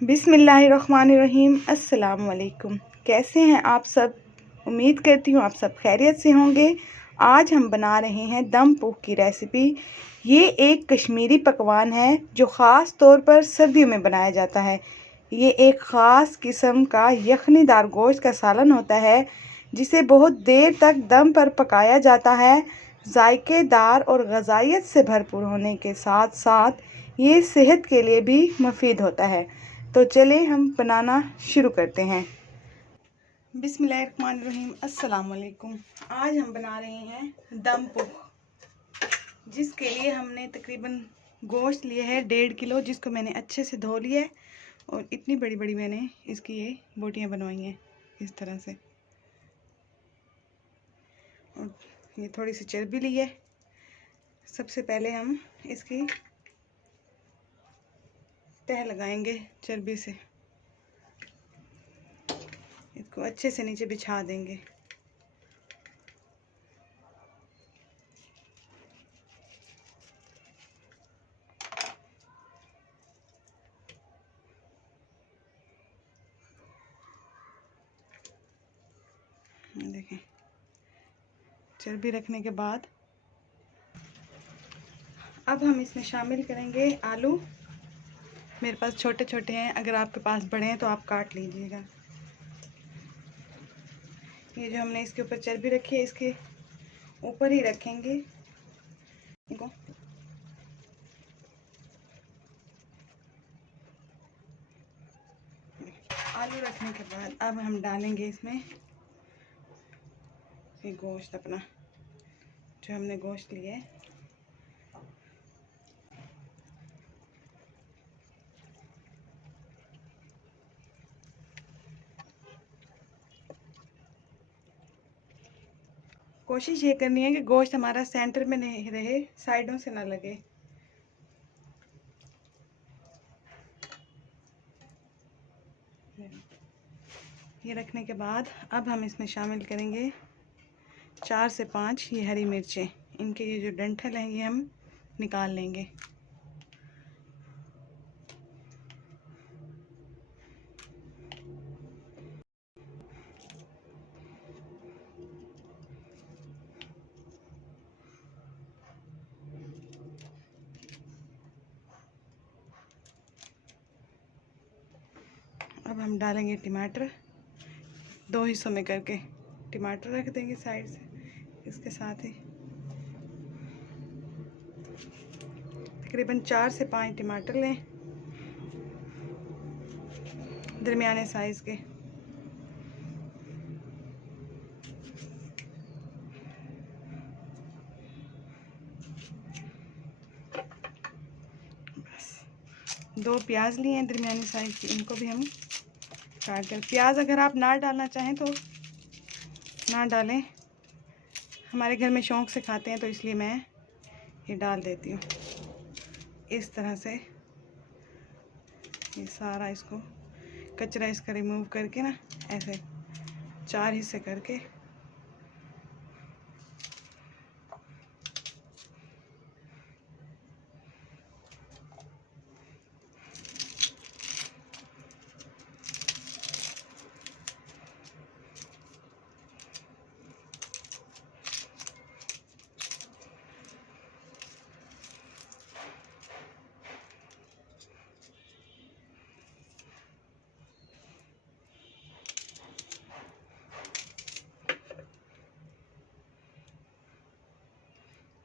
बिस्मिल्लाहिर्रहमानिर्रहीम। अस्सलाम वालेकुम। कैसे हैं आप सब? उम्मीद करती हूँ आप सब खैरियत से होंगे। आज हम बना रहे हैं दम पोह की रेसिपी। ये एक कश्मीरी पकवान है जो ख़ास तौर पर सर्दियों में बनाया जाता है। ये एक ख़ास किस्म का यखनीदार गोश्त का सालन होता है जिसे बहुत देर तक दम पर पकाया जाता है। जायकेदार और ग़ज़ाइयत से भरपूर होने के साथ साथ ये सेहत के लिए भी मुफीद होता है। तो चले हम बनाना शुरू करते हैं। बिस्मिल्लाहिर्रहमानिर्रहीम। अस्सलाम वालेकुम। आज हम बना रहे हैं दम पोह, जिसके लिए हमने तकरीबन गोश्त लिया है 1.5 किलो, जिसको मैंने अच्छे से धो लिया है और इतनी बड़ी बड़ी मैंने इसकी ये बोटियां बनवाई हैं इस तरह से। और ये थोड़ी सी चर्बी ली है। सबसे पहले हम इसकी तह लगाएंगे चर्बी से, इसको अच्छे से नीचे बिछा देंगे। देखें, चर्बी रखने के बाद अब हम इसमें शामिल करेंगे आलू। मेरे पास छोटे छोटे हैं, अगर आपके पास बड़े हैं तो आप काट लीजिएगा। ये जो हमने इसके ऊपर चर्बी रखी है इसके ऊपर ही रखेंगे इनको। आलू रखने के बाद अब हम डालेंगे इसमें ये गोश्त अपना, जो हमने गोश्त लिया है। कोशिश ये करनी है कि गोश्त हमारा सेंटर में नहीं रहे, साइडों से ना लगे। ये रखने के बाद अब हम इसमें शामिल करेंगे 4 से 5 ये हरी मिर्चें। इनके ये जो डंठल हैं ये हम निकाल लेंगे। अब हम डालेंगे टमाटर, 2 हिस्सों में करके टमाटर रख देंगे साइड से इसके साथ ही। तकरीबन 4 से 5 टमाटर लें, दरमियाने साइज़ के। बस 2 प्याज लिए हैं दरमियाने साइज़ की, इनको भी हम काट कर। प्याज अगर आप ना डालना चाहें तो ना डालें, हमारे घर में शौक़ से खाते हैं तो इसलिए मैं ये डाल देती हूँ। इस तरह से ये सारा इसको कचरा इसका रिमूव करके ना, ऐसे 4 हिस्से करके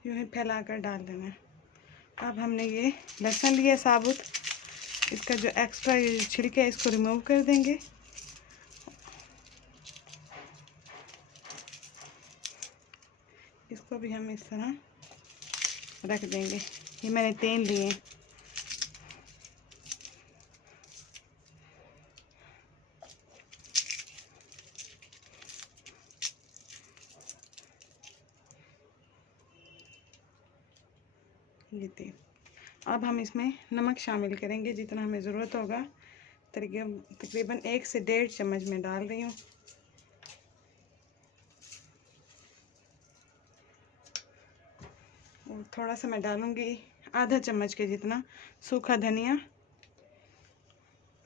यूँ ही फैलाकर डाल देना है। अब हमने ये लहसुन लिया साबुत, इसका जो एक्स्ट्रा ये छिलके है इसको रिमूव कर देंगे। इसको भी हम इस तरह रख देंगे। ये मैंने 3 लिए हैं। ये 3। अब हम इसमें नमक शामिल करेंगे जितना हमें ज़रूरत होगा। तकरीबन 1 से 1.5 चम्मच में डाल रही हूँ। और थोड़ा सा मैं डालूँगी आधा चम्मच के जितना सूखा धनिया।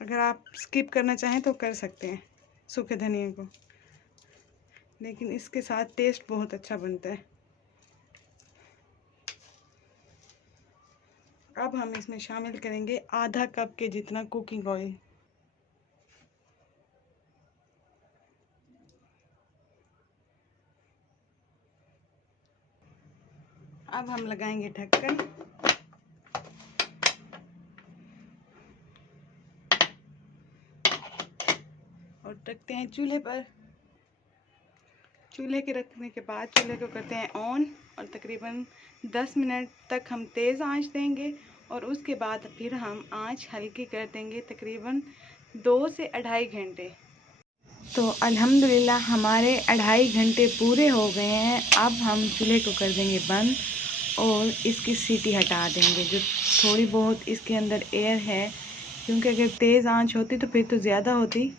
अगर आप स्किप करना चाहें तो कर सकते हैं सूखे धनिया को, लेकिन इसके साथ टेस्ट बहुत अच्छा बनता है। अब हम इसमें शामिल करेंगे आधा कप के जितना कुकिंग ऑयल। अब हम लगाएंगे ढक्कन और रखते हैं चूल्हे पर। चूल्हे के रखने के बाद चूल्हे को करते हैं ऑन और तकरीबन 10 मिनट तक हम तेज़ आंच देंगे और उसके बाद फिर हम आंच हल्की कर देंगे तकरीबन 2 से 2.5 घंटे। तो अल्हम्दुलिल्लाह हमारे 2.5 घंटे पूरे हो गए हैं। अब हम चूल्हे को कर देंगे बंद और इसकी सीटी हटा देंगे। जो थोड़ी बहुत इसके अंदर एयर है, क्योंकि अगर तेज़ आंच होती तो फिर तो ज़्यादा होती,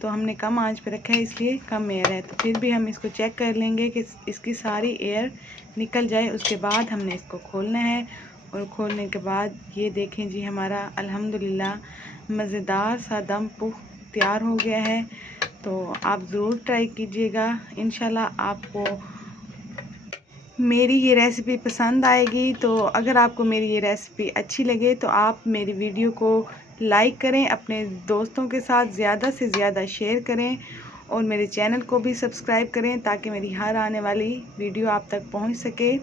तो हमने कम आंच पे रखा है इसलिए कम एयर है। तो फिर भी हम इसको चेक कर लेंगे कि इसकी सारी एयर निकल जाए, उसके बाद हमने इसको खोलना है। और खोलने के बाद ये देखें जी, हमारा अल्हम्दुलिल्लाह मज़ेदार सा दम पुख तैयार हो गया है। तो आप ज़रूर ट्राई कीजिएगा, इंशाल्लाह आपको मेरी ये रेसिपी पसंद आएगी। तो अगर आपको मेरी ये रेसिपी अच्छी लगे तो आप मेरी वीडियो को लाइक करें, अपने दोस्तों के साथ ज़्यादा से ज़्यादा शेयर करें और मेरे चैनल को भी सब्सक्राइब करें ताकि मेरी हर आने वाली वीडियो आप तक पहुंच सके।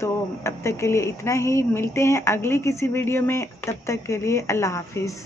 तो अब तक के लिए इतना ही, मिलते हैं अगली किसी वीडियो में, तब तक के लिए अल्लाह हाफिज़।